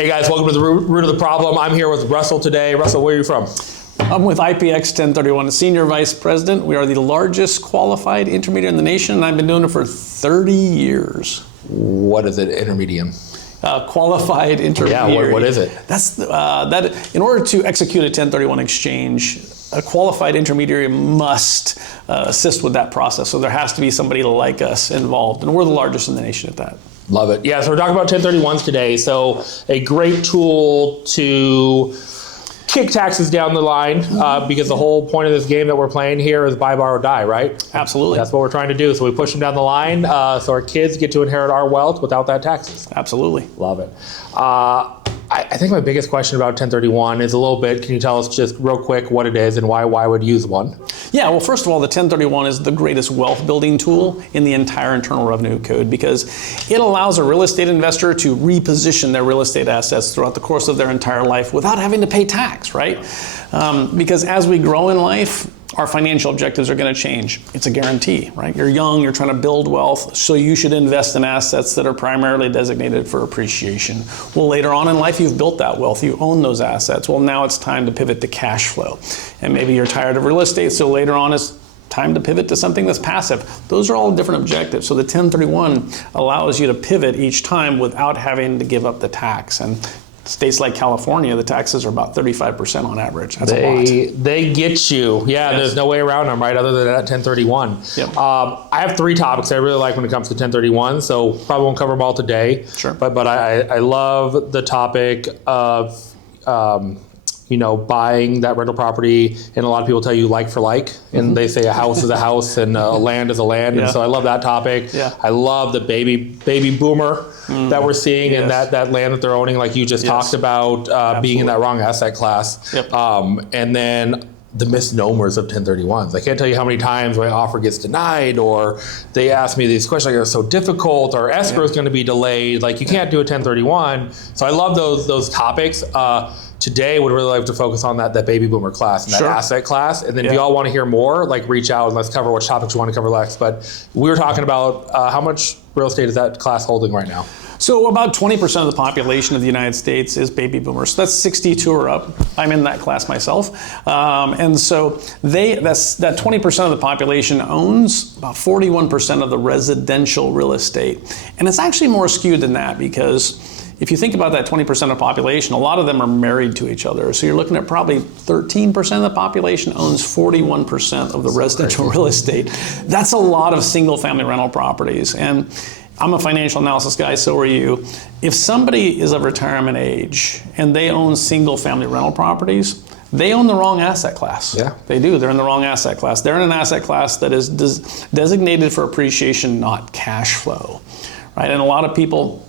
Hey guys, welcome to the root of the problem. I'm here with Russell today. Russell, where are you from? I'm with IPX 1031, Senior Vice President. We are the largest qualified intermediary in the nation, and I've been doing it for 30 years. What is it, intermedium? Qualified intermediary. Yeah, what is it? That's that. In order to execute a 1031 exchange, a qualified intermediary must assist with that process. So there has to be somebody like us involved, and we're the largest in the nation at that. Love it. Yeah, so we're talking about 1031s today. So a great tool to kick taxes down the line because the whole point of this game that we're playing here is buy, borrow, die, right? Absolutely. That's what we're trying to do. So we push them down the line so our kids get to inherit our wealth without that taxes. Absolutely. Love it. I think my biggest question about 1031 is a little bit, can you tell us just real quick what it is and why I would use one? Yeah, well, first of all, the 1031 is the greatest wealth building tool in the entire Internal Revenue Code because it allows a real estate investor to reposition their real estate assets throughout the course of their entire life without having to pay tax, right? Because as we grow in life, our financial objectives are going to change. It's a guarantee, right? You're young, you're trying to build wealth, so you should invest in assets that are primarily designated for appreciation. Well, later on in life, you've built that wealth, you own those assets. Well, now it's time to pivot to cash flow. And maybe you're tired of real estate, so later on it's time to pivot to something that's passive. Those are all different objectives. So the 1031 allows you to pivot each time without having to give up the tax. And states like California, the taxes are about 35% on average. That's a lot. They get you. Yeah, Yes. There's no way around them, right, other than that 1031. Yep. I have three topics I really like when it comes to 1031, so probably won't cover them all today. Sure. But I love the topic of buying that rental property, and a lot of people tell you like for like, and they say a house is a house and a land is a land, and so I love that topic. Yeah. I love the baby boomer that we're seeing in that land that they're owning, like you just talked about, being in that wrong asset class. Yep. And then the misnomers of 1031s. I can't tell you how many times my offer gets denied, or they ask me these questions like, it's so difficult, or escrow is going to be delayed. Like you can't do a 1031. So I love those topics. Today, would really like to focus on that baby boomer class and that asset class. And then if you all want to hear more, like reach out and let's cover which topics you want to cover next. But we were talking about how much real estate is that class holding right now? So about 20% of the population of the United States is baby boomers. So that's 62 or up. I'm in that class myself. And so that 20% of the population owns about 41% of the residential real estate. And it's actually more skewed than that because if you think about that 20% of the population, a lot of them are married to each other. So you're looking at probably 13% of the population owns 41% of the residential real estate. That's a lot of single family rental properties. And I'm a financial analysis guy, so are you. If somebody is of retirement age and they own single family rental properties, they own the wrong asset class. Yeah. They do. They're in the wrong asset class. They're in an asset class that is designated for appreciation, not cash flow, right? And a lot of people,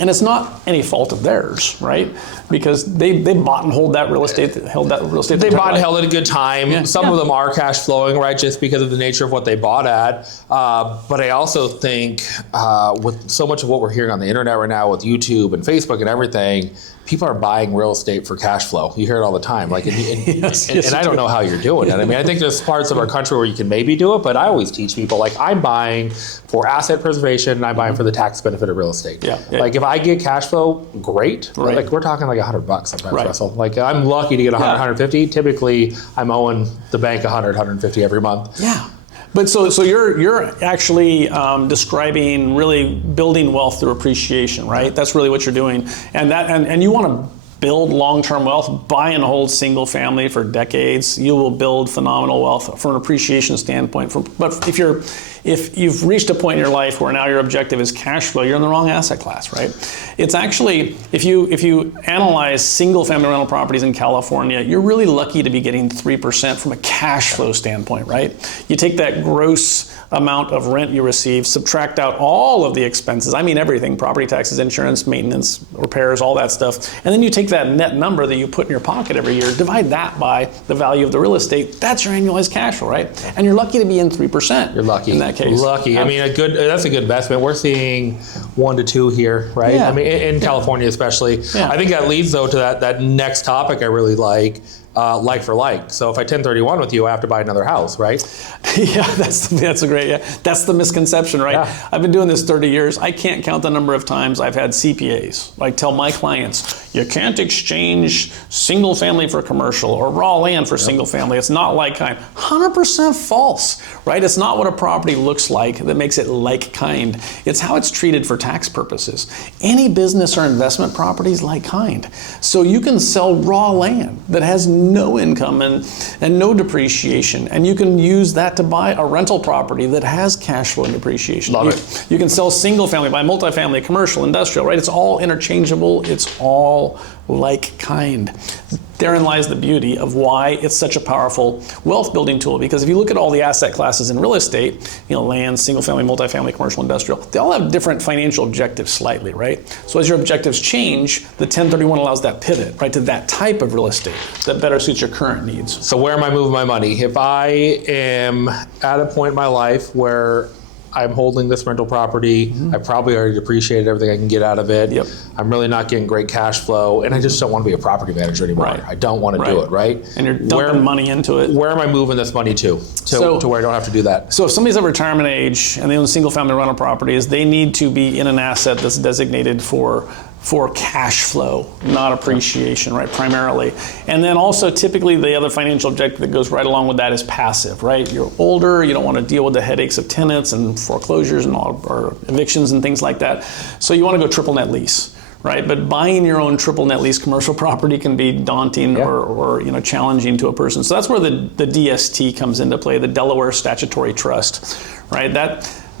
and it's not any fault of theirs, right? Because they bought and held that real estate. They bought and held at a good time. Yeah. Some of them are cash flowing, right, just because of the nature of what they bought at. But I also think with so much of what we're hearing on the internet right now with YouTube and Facebook and everything, people are buying real estate for cash flow. You hear it all the time. Like, and I don't know how you're doing it. I mean, I think there's parts of our country where you can maybe do it, but I always teach people, like, I'm buying for asset preservation and I'm buying for the tax benefit of real estate. Yeah. Like, if I get cash flow, great. Right. Like, we're talking like $100 sometimes, Right. Russell. Like, I'm lucky to get 100, 150. Typically, I'm owing the bank 100, 150 every month. Yeah. But so you're actually describing really building wealth through appreciation, right? That's really what you're doing, and you want to build long-term wealth, buy and hold single family for decades. You will build phenomenal wealth from an appreciation standpoint. But if you've reached a point in your life where now your objective is cash flow, you're in the wrong asset class, right? It's actually, if you analyze single family rental properties in California, you're really lucky to be getting 3% from a cash flow standpoint, right? You take that gross amount of rent you receive, subtract out all of the expenses, I mean everything, property taxes, insurance, maintenance, repairs, all that stuff, and then you take that net number that you put in your pocket every year, divide that by the value of the real estate, that's your annualized cash flow, right? And you're lucky to be in 3%. You're lucky. In that case. Lucky. I mean, that's a good investment. We're seeing 1 to 2 here, right? Yeah. I mean, in California especially. Yeah. I think that leads though to that next topic I really like. like for like. So if I 1031 with you, I have to buy another house, right? Yeah, that's a great, that's the misconception, right? Yeah. I've been doing this 30 years. I can't count the number of times I've had CPAs like tell my clients, you can't exchange single family for commercial or raw land for single family. It's not like kind. 100% false, right? It's not what a property looks like that makes it like kind. It's how it's treated for tax purposes. Any business or investment property is like kind. So you can sell raw land that has no income and no depreciation, and you can use that to buy a rental property that has cash flow and depreciation. Love it. You can sell single family, buy multifamily, commercial, industrial, right? It's all interchangeable. It's all like kind. Therein lies the beauty of why it's such a powerful wealth building tool. Because if you look at all the asset classes in real estate, land, single family, multifamily, commercial, industrial, they all have different financial objectives slightly, right? So as your objectives change, the 1031 allows that pivot, right, to that type of real estate that better suits your current needs. So where am I moving my money? If I am at a point in my life where I'm holding this rental property, I probably already depreciated everything I can get out of it. Yep. I'm really not getting great cash flow, and I just don't want to be a property manager anymore. Right. I don't want to do it, right? And you're dumping money into it. Where am I moving this money to where I don't have to do that? So if somebody's at retirement age and they own single family rental properties, they need to be in an asset that's designated for cash flow, not appreciation, right, primarily. And then also typically the other financial objective that goes right along with that is passive, right? You're older, you don't want to deal with the headaches of tenants and foreclosures and all, or evictions and things like that. So you want to go triple net lease, right? But buying your own triple net lease commercial property can be daunting or challenging to a person. So that's where the DST comes into play, the Delaware Statutory Trust, right?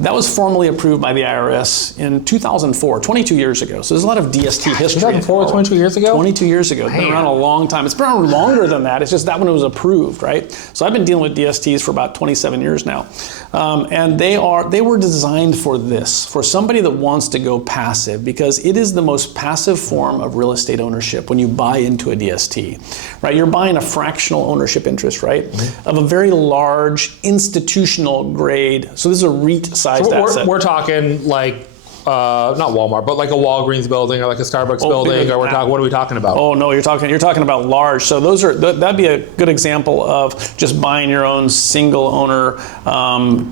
That was formally approved by the IRS in 2004, 22 years ago. So there's a lot of DST history. 2004, 22 years ago? 22 years ago. It's been around a long time. It's been around longer than that. It's just that when it was approved, right? So I've been dealing with DSTs for about 27 years now. And they were designed for this, for somebody that wants to go passive, because it is the most passive form of real estate ownership when you buy into a DST, right? You're buying a fractional ownership interest, right? Mm-hmm. Of a very large institutional grade. So this is a REIT size. So we're talking like not Walmart, but like a Walgreens building or like a Starbucks building, or what are we talking about? Oh no, you're talking about large. So that'd be a good example of just buying your own single owner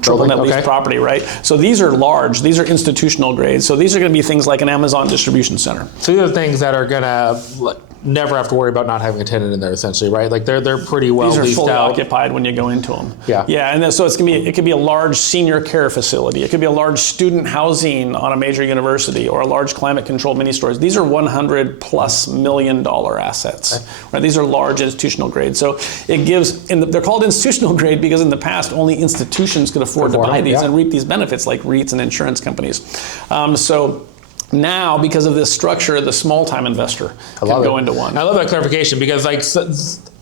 triple net lease property, right? So these are large, these are institutional grades. So these are going to be things like an Amazon distribution center. So these are things that are going to never have to worry about not having a tenant in there, essentially, right? Like they're pretty well leased out. These are fully occupied when you go into them. Yeah. Yeah, and then, so it could be a large senior care facility. It could be a large student housing on a major university, or a large climate controlled mini stores. These are $100+ million assets. Right? These are large institutional grade. So it gives, and they're called institutional grade because in the past only institutions could afford to buy these and reap these benefits, like REITs and insurance companies. So now, because of this structure, the small-time investor can go into one. I love that clarification, because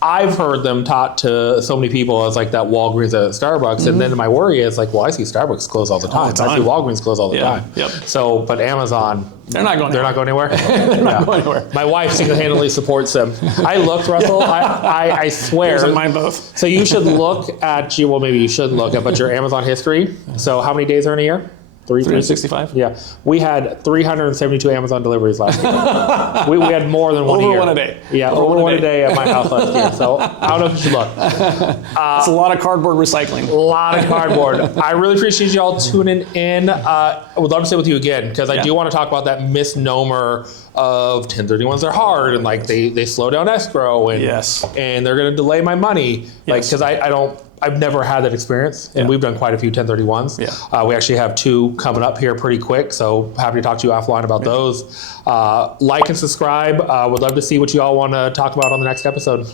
I've heard them taught to so many people as like that Walgreens at Starbucks, and then my worry is like, well, I see Starbucks close all the time. I see Walgreens close all the time. Yep. So, but Amazon, they're not going anywhere. They're not going anywhere. My wife single-handedly supports them. I looked, Russell. I swear. Yours and mine both. So you should look at maybe you should look at, but your Amazon history. So how many days are in a year? 365? Yeah. We had 372 Amazon deliveries last year. we had more than one a year. Over one a day. Yeah, over one a day at my house last year. So I don't know if you should look. It's a lot of cardboard recycling. A lot of cardboard. I really appreciate you all tuning in. I would love to sit with you again, because I do want to talk about that misnomer of 1031s are hard, and like they slow down escrow, and and they're going to delay my money. Like, because I've never had that experience, and we've done quite a few 1031s. Yeah. We actually have 2 coming up here pretty quick, so happy to talk to you offline about those. Like and subscribe. Would love to see what you all want to talk about on the next episode.